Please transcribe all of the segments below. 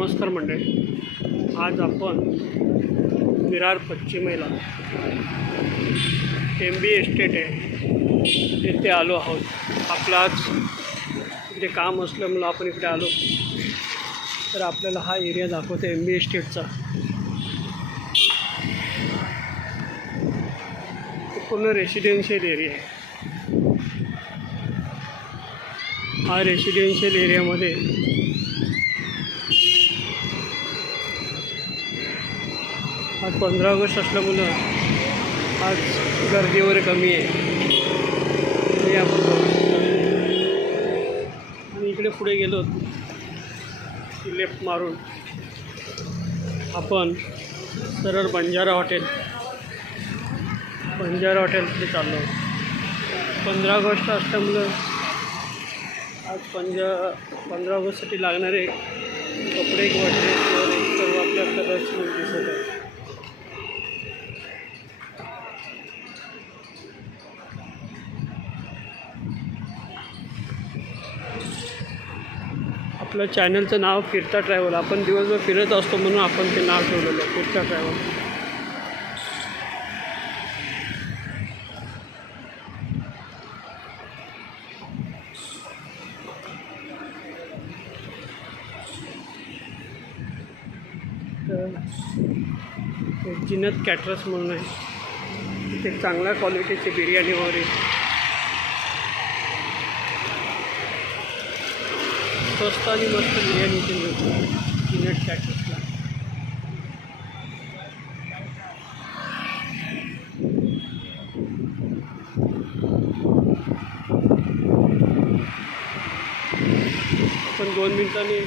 नमस्कार मंडळी. आज आपण विरार पश्चिमेला एम बी एस्टेट आहे. तिथे आलो आहोत. आपलाच आज इकडे काम असल्यामुळं आपण इकडे आलो. तर आपल्याला हा एरिया दाखवतो एम बी एस्टेटचा पूर्ण रेसिडेन्शियल एरिया आहे. हा रेसिडेन्शियल एरियामध्ये आज पंधरा ऑगस्ट असल्यामुळं आज गर्दी वगैरे कमी आहे. हे आपण आणि इकडे पुढे गेलो लेफ्ट मारून आपण सरळ बंजारा हॉटेल बंजारा हॉटेलकडे चाललो. पंधरा ऑगस्ट असल्यामुळं आज पंजा पंधरा ऑगस्टसाठी लागणारे कपडे किंवा ड्रेस वगैरे सर्व आपल्या कलर्समध्ये दिसत आहे. आपलं चॅनलचं नाव फिरता ट्रॅव्हल आपण दिवसभर फिरत असतो म्हणून आपण ते नाव ठेवलेलं आहे फिरता ट्रॅव्हल तर जिनत कॅटरस म्हणून आहे. तिथे चांगल्या क्वालिटीची बिर्याणी वगैरे. स्वस्त आणि मस्त बिर्याणी इथे मिळते. जिनत कॅटरसला आपण दोन मिनिटांनी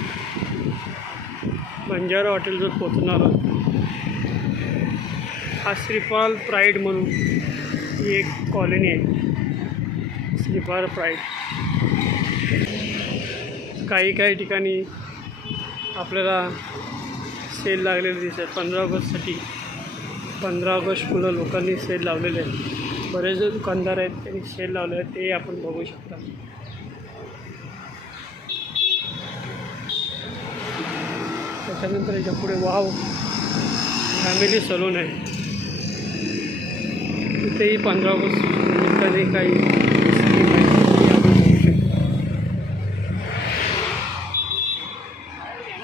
बंजारा हॉटेलवर पोचणार आहोत. हा श्रीपाल प्राईड म्हणून ही एक कॉलनी आहे. श्रीपाल प्राईड काही काही ठिकाणी आपल्याला सेल लागलेले दिसतात पंधरा ऑगस्टसाठी पंधरा ऑगस्ट मुलं लोकांनी सेल लावलेले आहेत. बरेच जे दुकानदार आहेत त्यांनी सेल लावले आहेत ते आपण बघू शकता. त्याच्यानंतर याच्यापुढे वाव फॅमिली सलून आहे. तिथेही पंधरा ऑगस्ट निमित्ताने काही scheme आहेत, ते आपण बघू शकतो.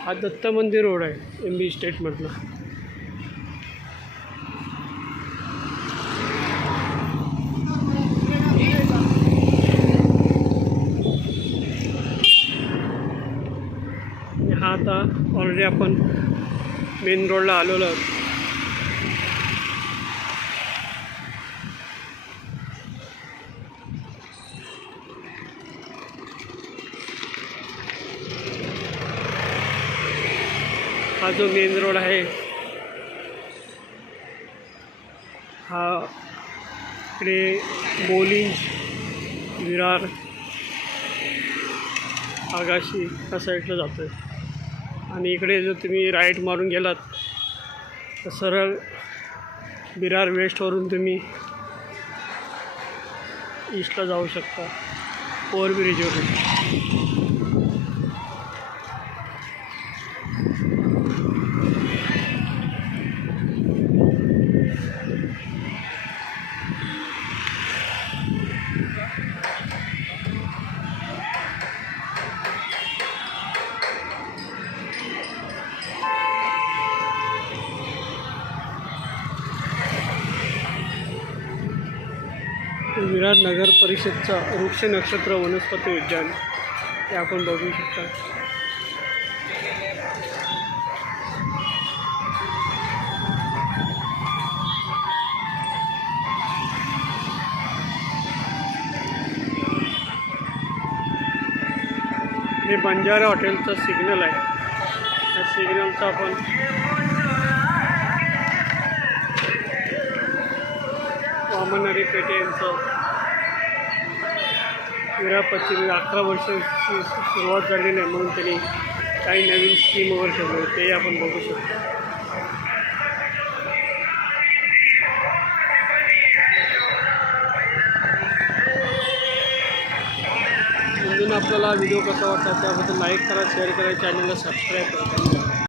हा दत्त मंदिर रोड आहे एम बी इस्टेटमधला आणि हा आता ऑलरेडी आपण मेन रोडला आलेलो आहोत. हा जो मेन रोड आहे हा इकडे बोलिंज विरार आगाशी या साईडला जातो आहे आणि इकडे जर तुम्ही राईट मारून गेलात तर सरळ विरार वेस्टवरून तुम्ही ईस्टला जाऊ शकता. ओव्हरब्रिजवरून विराट नगर परिषदचा वृक्ष नक्षत्र वनस्पती उद्यान. हे आपण बघू शकता. हे बंजारा हॉटेलचं सिग्नल आहे. त्या सिग्नलचा आपण वामनहरी पेटे यांचं विरा अकरा वर्षाची सुरुवात झालेली आहे म्हणून त्यांनी काही नवीन स्कीम वगैरे ठेवले. ते आपण बघू शकतो. अजून आपल्याला व्हिडिओ कसा वाटला त्याबद्दल लाईक करा शेअर करा चॅनलला सबस्क्राईब करा.